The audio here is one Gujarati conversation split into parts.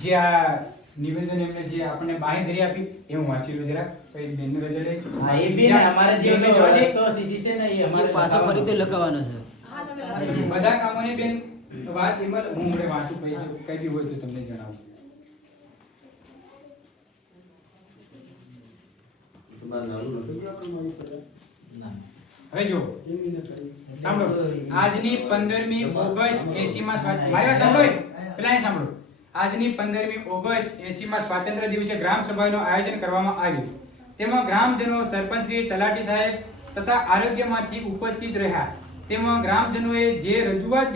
જે આ નિવેદન એમને જે આપણને બાંહેધરી આપી એ હું વાંચી લઉં જરા પછી બેનને રજા લઈ હા એ બી ને અમારે જે બેનને જવા દે. તો સીસી છે ને એ અમારે પાછો ફરીથી લખવાનો છે. હા તમે લખી દો. બધા કામોની બેન વાત એમાં હું હમણાં વાંચું પછી જો કઈ બી હોય તો તમને જણાવું. હવે જો સાંભળો આજની 15મી ઓગસ્ટ 80 માં મારી વાત સાંભળો પેલા અહીં સાંભળો આજની 15મી ઓગસ્ટ 80 માં સ્વાતંત્ર્ય દિવસે ગ્રામ સભાનું આયોજન કરવામાં આવ્યું. તેમાં ગ્રામજનો સરપંચ શ્રી તલાટી સાહેબ તથા આરોગ્યમાંથી ઉપસ્થિત રહ્યા. તેમાં ગ્રામજનોએ જે રજૂઆત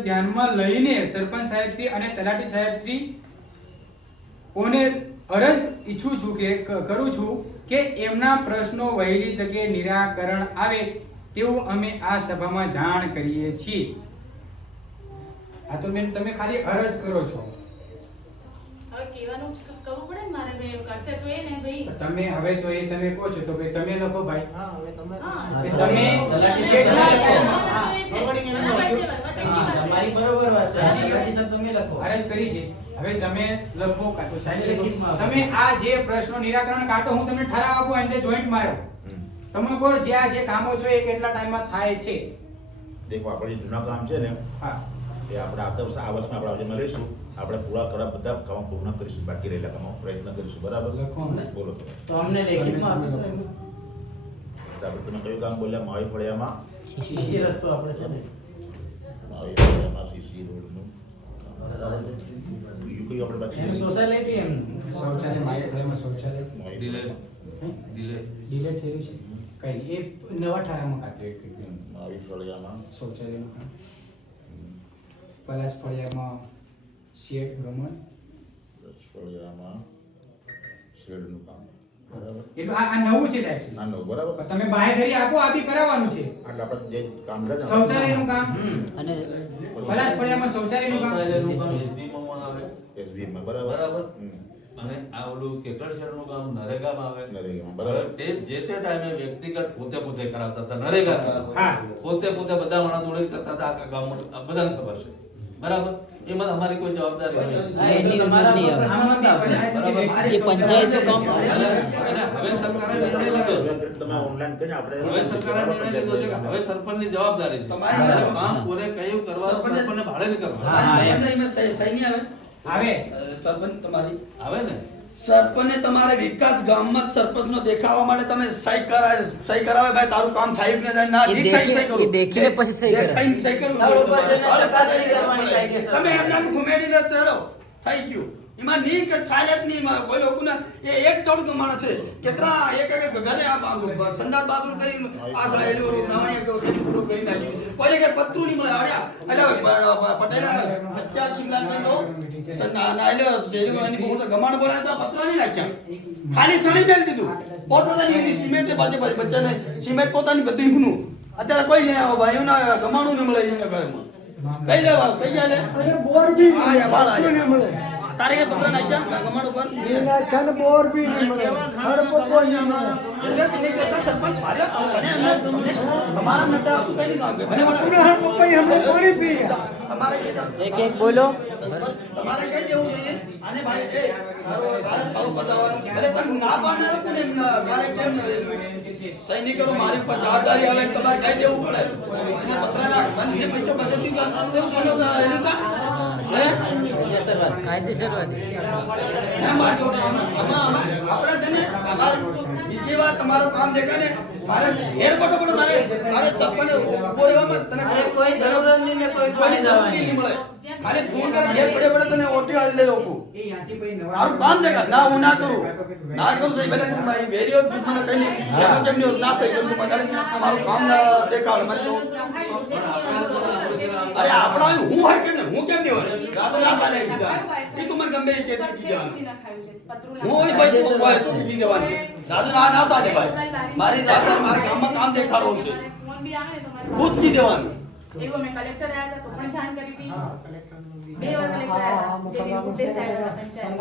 ધ્યાનમાં લઈને સરપંચ સાહેબ શ્રી અને તલાટી સાહેબ શ્રી ઓને અરજ ઈચ્છું છું કે કરું છું કે એમના પ્રશ્નો વહેલી તકે નિરાકરણ આવે તેવું અમે આ સભામાં જાણ કરીએ છીએ. આ તો બેન તમે ખાલી અરજ કરો છો. હવે કહેવાનું જ કરવું પડે ને મારે બે કરશે તો એ ને ભાઈ. તમે હવે તો એ તમે કહો છો તો ભાઈ તમે લખો ભાઈ. હા તમે તલાટી સ્ટેટ સાહેબ લખો. તમારી બરોબર વાત છે તલાટી સાહેબ તમે લખો અરજ કરી છે. હવે તમે લખો કાં તો સાહેબ લખો. લેખિતમાં તમે આ જે પ્રશ્નો નિરાકરણ કાં તો હું તમને ઠરાવ આપું અને જોઈન્ટ મારો તમે કહો જે આ જે કામો છે એ કેટલા ટાઈમમાં થાય છે. દેખો આપણે જૂના કામ છે ને હા એ આપણે આવતા વર્ષ આ વર્ષમાં આપણે આજે મળીશું આપણે પૂરા કરવા બધા કામો પૂર્ણ કરીશું બાકી રહેલા કામો પ્રયત્ન કરીશું બરાબર લખો ને. બોલો તમે તો અમને લેખિતમાં આપી દો એમ. તો આપણે તમે કયું કામ બોલ્યા માવી ફળિયામાં સીસી રસ્તો આપણે છે ને માવી ફળિયામાં સીસી રોડનું બીજું કયું આપણે બાકી એનું સોસાયટી બી એમ શૌચાલય મારી ઘરમાં શૌચાલય માવી ડિલેટ થયેલું છે કઈ એ નવા ઠરાવમાં કાઢો એક માવી ફળિયામાં શૌચાલયનું કામ પલાસ ફળિયામાં શેડ ભ્રમણ ફળિયામાં શેડનું કામ બરાબર એટલે આ નવું છે સાહેબ. ના નો બરાબર પણ તમે બાંહેધરી આપો આ બી કરાવવાનું છે. એટલે આપણે જે કામ કરે ને શૌચાલયનું કામ અને પલાસ ફળિયામાં શૌચાલયનું કામ એસબીમાં બરાબર બરાબર. હમ. અને આ ઓલું કેટલ શેરનું કામ નરેગામાં આવે નરેગામાં બરાબર. તે જે તે ટાઈમે વ્યક્તિગત પોતે કરાવતા હતા નરેગા હા. પોતે બધા માણસ જોડે જ કરતા હતા આખા ગામમાં આ બધાને ખબર છે બરાબર એમાં અમારી કોઈ જવાબદારી હા, નથી એની એની તમારા નહીં આવે. ઉપર આમાં બી બરાબર. પંચાયતની જે પંચાયતનું કામ અને હવે સરકારે નિર્ણય લીધો તમે ઓનલાઈન કરીને આપણે હવે સરકારે નિર્ણય લીધો છે કે હવે સરપંચની જવાબદારી છે તમારી કામ પૂરે કયું કરવા સરપંચને ભાડે નહીં કરવા હા, હા, એમ. આવે સરપંચ તમારી આવે ને સરપંચને તમારે વિકાસ ગામમાં સરપંચનો દેખાવા માટે તમે સહી કરાવે ભાઈ તારું કામ થાય કે નહીં ના એ દેખાય દેખી- સહી કરું. એ દેખીને પછી સહી કરે. દેખાઈને સહી કરવું તારું જોઈએ ઉપર જઈને તમારે. ચકાસણી કરવાની કાયદેસર. તમે એમને આમ ઘુમેડીને ચલો થઈ ગયું એમાં નહીં કે સાયલેન્ટ નહીં કોઈ લોકોને એ એક તોડ માણસ છે કેટલા એક એક ઘરે આ સંદાસ બાથરૂમ કરી આ સાહેલું નાવણીએ પૂરું કરી નાખ્યું કોઈ કે પત્રું નહીં મળે આડ્યા એટલે પટેલ હત્યા ચિમલાન તો નાયલો શેરી એની બહુ તો ગમાણ બોલાય તો પત્ર નહીં નાખ્યા ખાલી સણી મેલ દીધું પોતપોતાની એની સિમેન્ટ પાછે બચ્ચાને સિમેન્ટ પોતાની બધી હુનું અત્યારે કોઈ ભાઈઓના ગમાણું ન મળે એના ઘરમાં કઈ લેવાનું કઈ જાય લે અને બોર બી આ યા બાળા શું નહીં મળે તારે કે પત્ર નાખ્યા ગમાણ ઉપર નાખ્યા ને બોર બી નહીં મળે હડપો કોઈ નહીં મળે એટલે તેને કહેતા સરપંચ મારે તને અમને તમારા નતા તું કઈ નહીં કામ કરે અને પુનઃ હડપો કઈ હમણાં પાણી પી ગયા અમારે કે એક એક બોલો. તમારે કઈ દેવું જોઈએ આને ભાઈ એ તારે ખાવું બતાવવાનું અરે તને ના પાડનાર કોને તારે કેમ સૈનિકો મારી ઉપર જવાબદારી આવે તમારે કઈ દેવું પડે અને પત્રના મને જે પૈસો બચતી કરવાનું એવું કોનો એનું કા હે કાયદેસર વાત. કાયદેસર વાત. આપણે છે ને બીજી વાત તમારું કામ દેખાય ને મારે ઘેર પડો પડો મારે સરપંચ ઉભો રહેવામાં તને અરે કોઈ જરૂર જ નહીં ને કોઈ કોઈની જરૂર નહીં મળે ખાલી ફોન કરે ઘેર પડે પડે તને ઓટી આલી દે લોકો મારું કામ દેખા ના હું ના કરું સહી ભલે તું મારી વેરીઓ મને કઈ નહીં કેમ નહીં ના સહી કરું મારું કામ દેખાડે મારે તો અરે આપણા હું હોય કેમ ને હું કેમ નહીં હોય આ તો ના ચાલે કીધા એ તું મને ગમે એ કે કીધા હું હોય ભાઈ તું હોય તું કીધી દેવાની દાદુ ના ચાલે ભાઈ મારી જાતર મારા ગામમાં કામ દેખાડવું છે ખુદ કી દેવાનું એવું અમે કલેક્ટર આવ્યા હતા તો પણ જાણ કરી હતી 2 વાર કલેક્ટર આવ્યા હતા જે રિપોર્ટ સાહેબ હતા પંચાયત